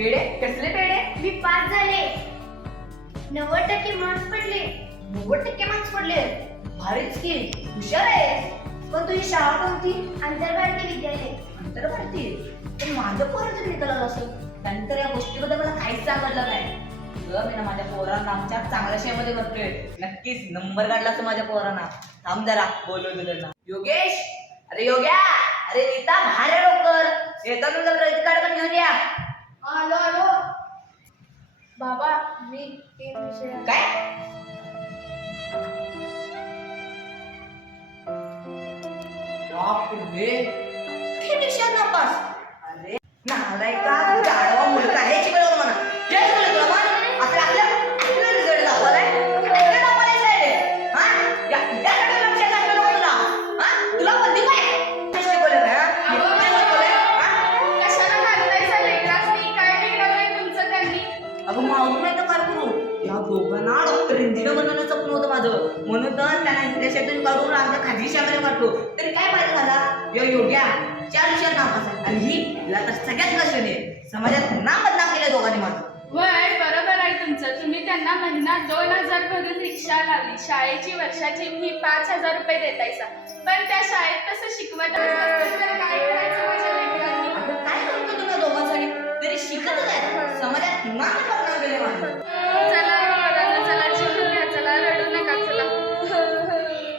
पेढे? कसले पेढे? मी पास झाले. 90% मार्क्स पडले. 90% मार्क्स पडले. भारीच की, हुशार आहे. पण तुझी शाळा कोणती? आंतरभारतीय विद्यालय. आंतरभारतीय. पण माझं पोरं जर निघालं असं, त्यानंतर या गोष्टीबद्दल मला काहीच सांगितलं नाही. मी ना माझ्या पोरांना आमच्या चांगल्या शाळेमध्ये करतोय. नक्कीच नंबर काढला असं माझ्या पोरांना. थांब जरा बोलवतो त्यांना. योगेश, अरे योग्या, अरे नीता बाहेर आहे लवकर. येताना तुझं क्रेडिट कार्ड पण घेऊन या. आलो आलो. बाबा मी 3 विषय. काय? बापरे, किती विषयात नापास? अरे नालायका, गाढवा मुलगा आहे. शिकवलं म्हणा. जे शिकवलं तुला मग? आपला रिझल्ट दाखवलाय. आपल्याला दाखवायचं आहे रे. हा? यासाठी लक्षात टाकलं नको तुला. हा? तुला बुद्धी काय? ते शिकवलं काय? हा? ते शिकवलंय? हा? कशाला घालतायचा लेकरासनी? काय बिघडवलंय तुमचं त्यांनी? अगं मारून नाही तर काय करू? या दोघांना डॉक्टर इंजिनियर बनवण्याचं स्वप्न होतं माझं. म्हणून तर त्यांना इंग्लिशातून काढून आमच्या खाजगी शाळेमध्ये काढलो. तरी काय फायदा झाला? योग्या 4 विषयात नापास आहे. आणि हिला तर सगळ्यात कष्ट आहे. समाजात नाम बदनाम केलं दोघांनी माझं. वय बरोबर आहे तुमचं. तुम्ही त्यांना महिना 2000 भरून रिक्षा लावली. शाळेची वर्षाची फी 5000 रुपये देतायसा. पण त्या शाळेत तसं शिकवत असतं तर काय करायचं माझ्या लेकरांनी? आपण काय करतो तुम्ही दोघांसाठी? तरी शिकतच आहे. समाजात नाम बदनाम केले माझं. चला पोरांनो, चला जेवून घ्या. चला रडू नका. चला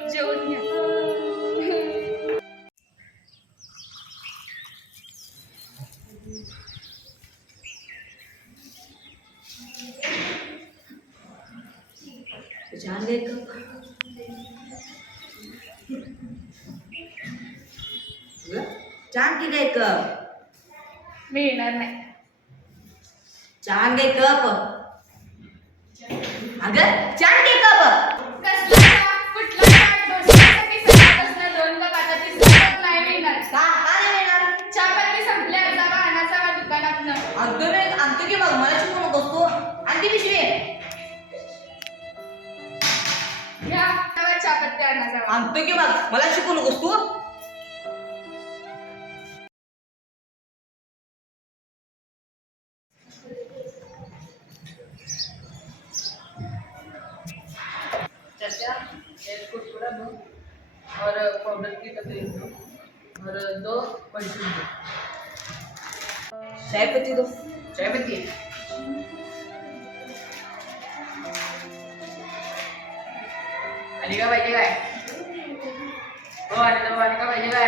जेवून घ्या. छान घे कप. छान की घे कप. मी येणार नाही. छान घे कप. अगं छान घे कप. कसलं का? कुठलं काय? डोक्यासाठी सकाळपासून 2 कप, आता 3 कप नाही मिळणार. का नाही येणार? चहापत्ती संपल्या. जावा आणा जावा दुकानातनं. आणतो की बघ, मला शिकवू नकोस तू. आणखी पिशवी आहे. घ्या जावा चहापत्ती आणा जावा. आणतो की बघ, मला शिकवू नकोस तू. चाचा एक कुरकुरा दो और पाउडर की टपरी दो और 2 पल्टून दो. चाय पत्ती दो. चाय पत्ती आणि का पाहिजे काय? हो आणि तो आणि का पाहिजे काय?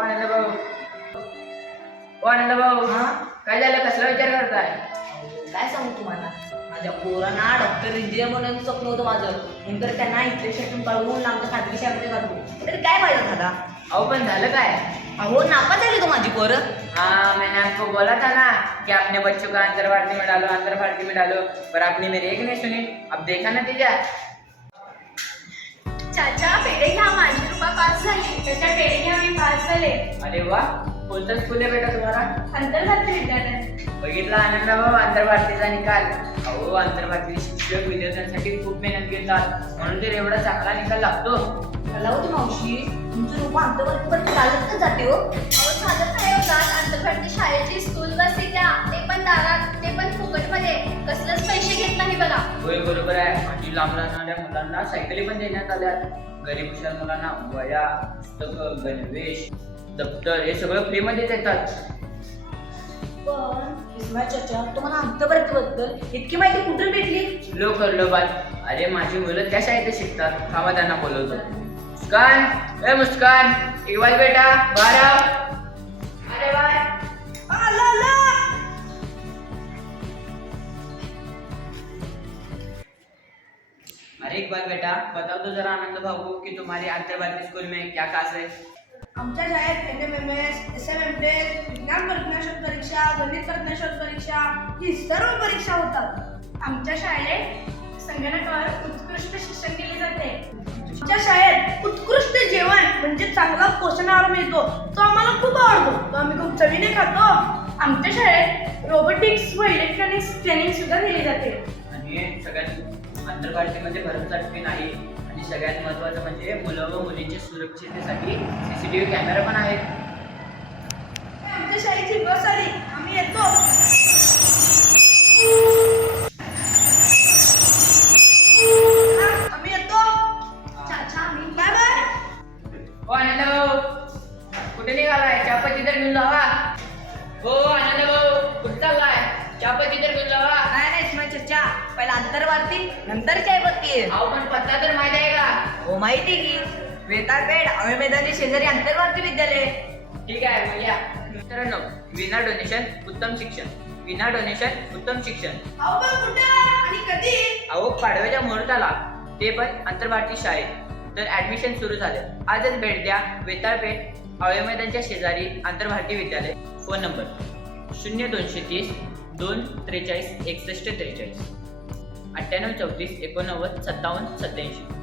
आनंद भाऊ, ओ आनंद भाऊ, हा? काय झालं? कसला विचार करताय? काय सांगू तुम्हाला? माझ्या पोरांना डॉक्टर इंजिनियर बनवण्याचं स्वप्न होतं माझं. नंतर त्यांना इथल्या शाळेतून काढून आमच्या खाजगी शाळेमध्ये काढलो. तरी काय फायदा झाला? अहो पण झालं काय? अहो नापास झाली तो माझी पोरं. हाँ, मैंने आपको बोला था ना कि अपने बच्चों का अंतर भारती में डालो, अंतर भारती में डालो, पर आपने मेरी एक नहीं सुनी. अब देखा नतीजा. चाचा पेढे घ्या. माझी रुपा पास झाली. त्याच्या पेढे घ्या. मी पास झाले. अरे वाह, कोणता स्कूल आहे बेटा तुम्हाला? आंतरराष्ट्रीय विद्यालय. बघितला आनंद भाऊ अंतर भारतीचा निकाल. अहो अंतर भारतीय शिक्षक विद्यार्थ्यांसाठी खूप मेहनत घेतात, म्हणून तर एवढा चांगला निकाल लागतो. मला होती मावशी, तुमचं रूप आमच्यापर्यंत चालतच जाते हो. अहो झालं काय होतात? आंतरभारतीय शाळेची स्कूल बस येत्या. ते पण दारात. ते पण फुकटमध्ये. कसलंच पैसे घेत नाही बघा. होय बरोबर आहे. आणि लांब राहणाऱ्या मुलांना सायकली पण देण्यात आल्यात. गरीब हुशार मुलांना वह्या, पुस्तकं, गणवेश, दप्तर हे सगळं फ्रीमध्ये देतात. पण इस्माईल चाचा, तुम्हाला आमच्यापर्यंत इतकी माहिती कुठून भेटली? लोक बात. अरे माझी मुलं त्या शाळेत शिकतात. थांबा त्यांना बोलवतो. मुस्कान, ए मुस्कान, इकबाल बेटा बाहर आओ. अरे बाय. अरे इकबाल बेटा, बताओ तो जरा आनंद भाऊ कि तुम्हारी अंतर भारतीय स्कूल में क्या खास है? आमच्या शाळेत NMMS, SMMTech, विज्ञान परिज्ञान परीक्षा, गणित परिज्ञान परीक्षा ही सर्व परीक्षा होतात. आमच्या शाळेत संगणकावर उत्कृष्ट शिक्षण दिले जाते. आमच्या शाळेत उत्कृष्ट जेवण म्हणजे चांगला पोषण आहार मिळतो. तो आम्हाला खूप आवडतो. तो आम्ही खूप चवीने खातो. आमच्या शाळेत रोबोटिक्स व इलेक्ट्रॉनिक्स ट्रेनिंग सुद्धा दिली जाते. आणि सगळ्यात अंतर भारतीमध्ये भरमसाठ फी नाही आणि सगळ्यात महत्त्वाचं म्हणजे मुलं व मुलींच्या सुरक्षिततेसाठी CCTV कॅमेरा पण आहेत. आमच्या शाळेची बस आली, आम्ही येतो. हा, आम्ही येतो. चाचा आम्ही बाय बाय. हो आनंद भाऊ, कुठे निघालाय? चहापत्ती तर घेऊन लावा. हो आनंद भाऊ, कुठे चाललाय? चहापत्ती तर घेऊन लावा. नाही नाही इस्माईल चचा, पहिला अंतर्वार्ती नंतर चायपत्ती आहे. अहो पण पत्ता तर माहिती आहे का? हो माहिती की वेताळपेठ आळे मैदानी शेजारी अंतर्वार्ती विद्यालय. ठीक आहे मग या. मित्रांनो, विना डोनेशन उत्तम शिक्षण, विना डोनेशन उत्तम शिक्षण. अहो पण कुठे आणि कधी? अहो पाडव्याच्या मुहूर्ताला, ते पण अंतर्भारती शाळेत. तर ऍडमिशन सुरू झालं. आजच भेट द्या वेताळपेठ आळे मैदानच्या शेजारी अंतर्भारती विद्यालय. Phone number 0230 243 61 43 98 34 89 57 87.